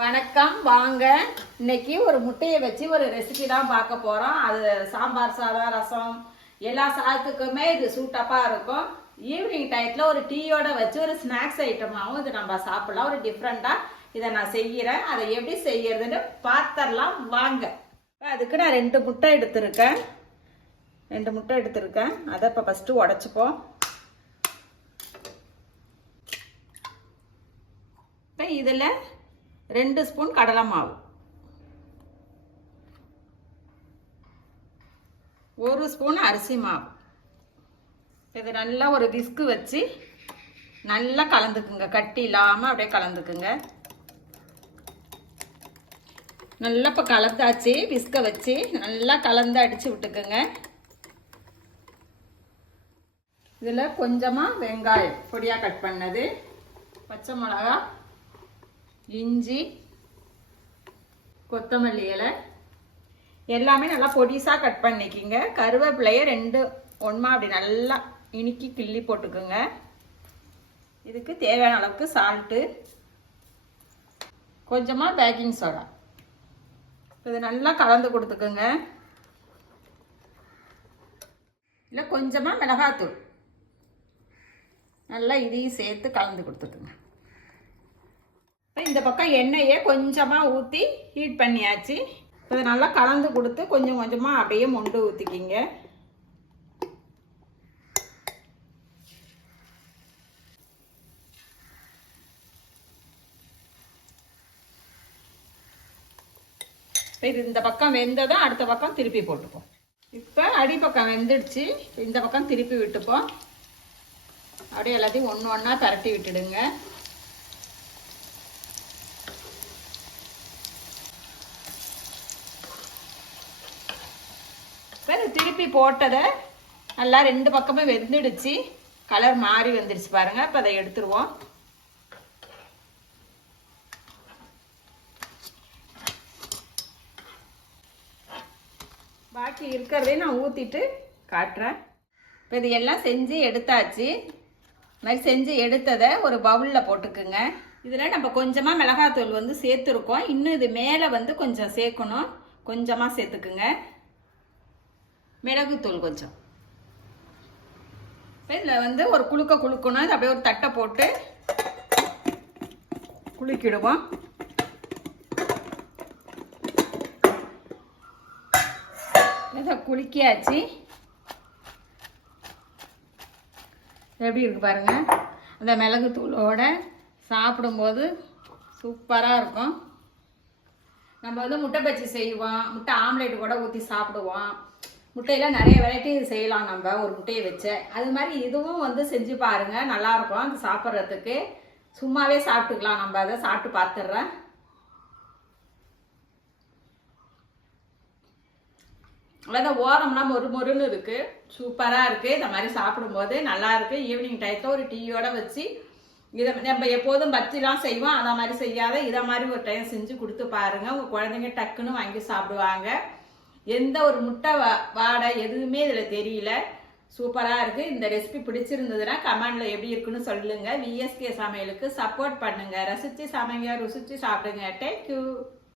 வணக்கம். வாங்க, இன்னைக்கு ஒரு முட்டையை வச்சு ஒரு ரெசிபி தான் பார்க்க போறோம். அது சாம்பார் சாதம், ரசம் எல்லா சாதத்துக்குமே இது சூட்டப்பா இருக்கும். ஈவினிங் டயத்துல ஒரு டீயோட வச்சு ஒரு ஸ்நாக்ஸ் ஐட்டமாகவும் இது நம்ம சாப்பிடலாம். ஒரு டிஃப்ரெண்டா இதை நான் செய்யறேன். அதை எப்படி செய்யறதுன்னு பார்த்தரலாம் வாங்க. அதுக்கு நான் 2 முட்டை எடுத்திருக்கேன். அதை இப்போ ஃபர்ஸ்ட் உடைச்சுப்போம். இப்போ இதில் 2 ஸ்பூன் கடலை மாவு, 1 ஸ்பூன் அரிசி மாவு. இது நல்லா ஒரு விஸ்கு வச்சு நல்லா கலந்துக்குங்க. கட்டி இல்லாமல் அப்படியே கலந்துக்குங்க. நல்லா இப்போ கலந்தாச்சு. விஸ்கை வச்சு நல்லா கலந்து அடித்து விட்டுக்குங்க. இதில் கொஞ்சமாக வெங்காயம் பொடியாக கட் பண்ணது, பச்சை மிளகா, இஞ்சி, கொத்தமல்லி இலை எல்லாமே நல்லா பொடிசாக கட் பண்ணிக்கிங்க. கருவேப்பிலையை 2 ஒன்றா அப்படி நல்லா இனிக்கி கிள்ளி போட்டுக்குங்க. இதுக்கு தேவையான அளவுக்கு சால்ட்டு, கொஞ்சமாக பேக்கிங் சோடா. இது நல்லா கலந்து கொடுத்துக்குங்க. இல்லை கொஞ்சமாக மிளகாத்தூள் நல்லா இதையும் சேர்த்து கலந்து கொடுத்துக்குங்க. இந்த பக்கம் எண்ணெயை கொஞ்சமாக ஊற்றி ஹீட் பண்ணியாச்சு. இதை நல்லா கலந்து கொடுத்து கொஞ்சம் கொஞ்சமாக அப்படியே மொண்டு ஊற்றிக்கிங்க. இது இந்த பக்கம் வெந்ததும் அடுத்த பக்கம் திருப்பி போட்டுப்போம். இப்போ அடிப்பக்கம் வெந்துடுச்சு. இந்த பக்கம் திருப்பி விட்டுப்போம். அப்படியே எல்லாத்தையும் ஒன்று ஒன்றா பரட்டி விட்டுடுங்க. திருப்பி போட்டதை நல்லா 2 பக்கமும் வெந்துடுச்சு. கலர் மாறி வந்துடுச்சு பாருங்க. இப்போ அதை எடுத்துருவோம். பாக்கி இருக்கிறதே நான் ஊற்றிட்டு காட்டுறேன். இப்போ இது எல்லாம் செஞ்சு எடுத்தாச்சு. இந்த மாதிரி செஞ்சு எடுத்ததை ஒரு பவுலில் போட்டுக்குங்க. இதில் நம்ம கொஞ்சமாக மிளகாத்தூள் சேர்த்துருக்கோம். இன்னும் இது மேலே கொஞ்சம் சேர்க்கணும். கொஞ்சமாக சேர்த்துக்குங்க. மிளகுத்தூள் கொஞ்சம். இதில் ஒரு குலுக்கணும். இது அப்படியே ஒரு தட்டை போட்டு குலுக்கிடுவோம். இதை குலுக்கியாச்சு. எப்படி இருக்கு பாருங்க. அந்த மிளகுத்தூளோட சாப்பிடும்போது சூப்பராக இருக்கும். நம்ம முட்டை பஜ்ஜி செய்வோம், முட்டை ஆம்லேட் கூட ஊற்றி சாப்பிடுவோம். முட்டையில் நிறைய வெரைட்டி செய்யலாம் நம்ம ஒரு முட்டையை வச்சு. அது மாதிரி இதுவும் செஞ்சு பாருங்கள், நல்லாயிருக்கும். அது சாப்பிட்றதுக்கு சும்மாவே சாப்பிட்டுக்கலாம். நம்ம அதை சாப்பிட்டு பார்த்துட்றேன். அதான் ஓரம்லாம் மொறுன்னு இருக்குது. சூப்பராக இருக்குது. இந்த மாதிரி சாப்பிடும்போது நல்லாயிருக்கு. ஈவினிங் டயத்தில் ஒரு டீயோட வச்சு இதை நம்ம எப்போதும் பஜ்ஜிலாம் செய்வோம். அதை மாதிரி செய்யாத இதை மாதிரி ஒரு டைம் செஞ்சு கொடுத்து பாருங்கள். உங்கள் குழந்தைங்க டக்குன்னு வாங்கி சாப்பிடுவாங்க. எந்த ஒரு முட்டை வாடை எதுவுமே இதில் தெரியல. சூப்பராக இருக்குது. இந்த ரெசிபி பிடிச்சிருந்ததுன்னா கமெண்டில் எப்படி இருக்குன்னு சொல்லுங்கள். விஎஸ்கே சமையலுக்கு சப்போர்ட் பண்ணுங்கள். ரசித்து சமைங்க, ருசித்து சாப்பிடுங்க. தேங்க்யூ.